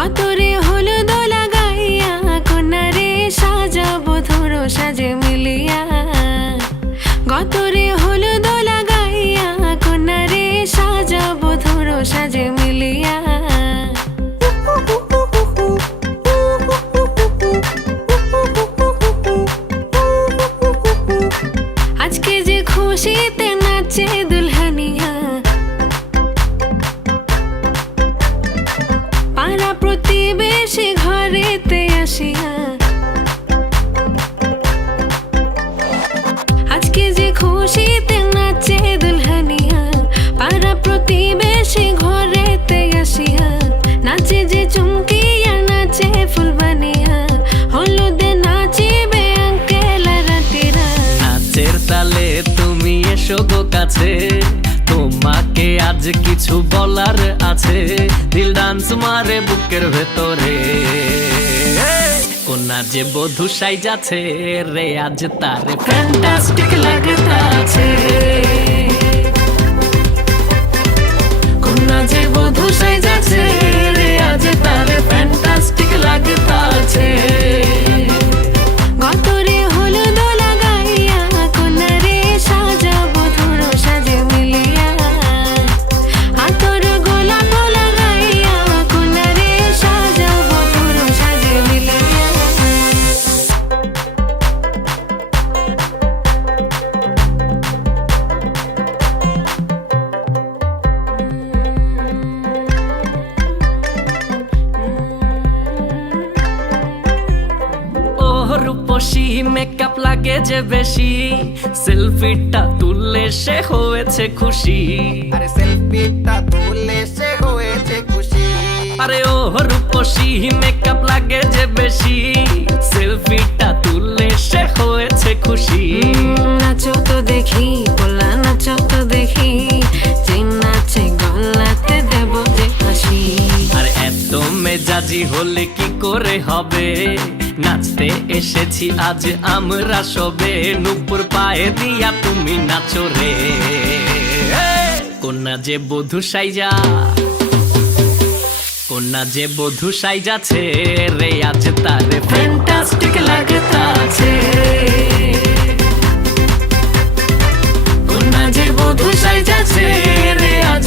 গতরে হলুদ লাগাইয়া কন্যারে সাজাবো ধরো সাজে মিলিয়া। গতরে হলুদ লাগাইয়া কন্যারে সাজাবো ধরো সাজে মিলিয়া। আজকে যে খুশিতে নাচে দুলহানিয়া, পাড়া প্রতিবেশী ঘরেতে আসিয়া। আজকে যে খুশিতে নাচে দুলহানিয়া, পাড়া প্রতিবেশী ঘরেতে আসিয়া। নাচে যে চুমকিয়া নাচে ফুলবানিয়া, হলুদে নাচিবে আঙ্কেল রাতিরা। নাচের তালে তুমি এসো গো কাছে, তোমাকে আজ কিছু বলার আছে। দিল ডান্স মারে বুকের ভেতরে, কোনা যে বধূ সাইজাছে রে আজ তারে ফ্যান্টাস্টিক লাগতাছে। কোনা যে বধূ সাইজাছে রে আজ তারে ফ্যান্টাস্টিক লাগতাছে। গতরে হলুদ লাগাইয়া কন্যারে সাজাবো ধরো সাজে মিলিয়া। আতর গোলাপ লাগাইয়া কন্যারে সাজাবো ধরো সাজে মিলিয়া। রূপসী মেকআপ লাগে যে বেশি, সেলফিটা তুললে সে হয়েছে খুশি। আরে সেলফিটা তুললে সে হয়েছে খুশি। আরে ও রূপসী মেকআপ লাগে যে বেশি, সেলফিটা তুললে সে হয়েছে খুশি। নাচো তো দেখি বলা নাচো তো দেখি, যে নাচে গলাতে দেব যে হাসি। আর এত মেজাজি হলে কি করে হবে, নাচতে এসেছি আজ আমরা সবে। নুপুর পায়ে দিয়া তুমি নাচো রে, কোনা যে বধূ সাইজা, কোনা যে বধূ সাইজাছে রে আজ তারে ফ্যান্টাস্টিক লাগতাছে। কোনা যে বধূ সাইজাছে রে আজ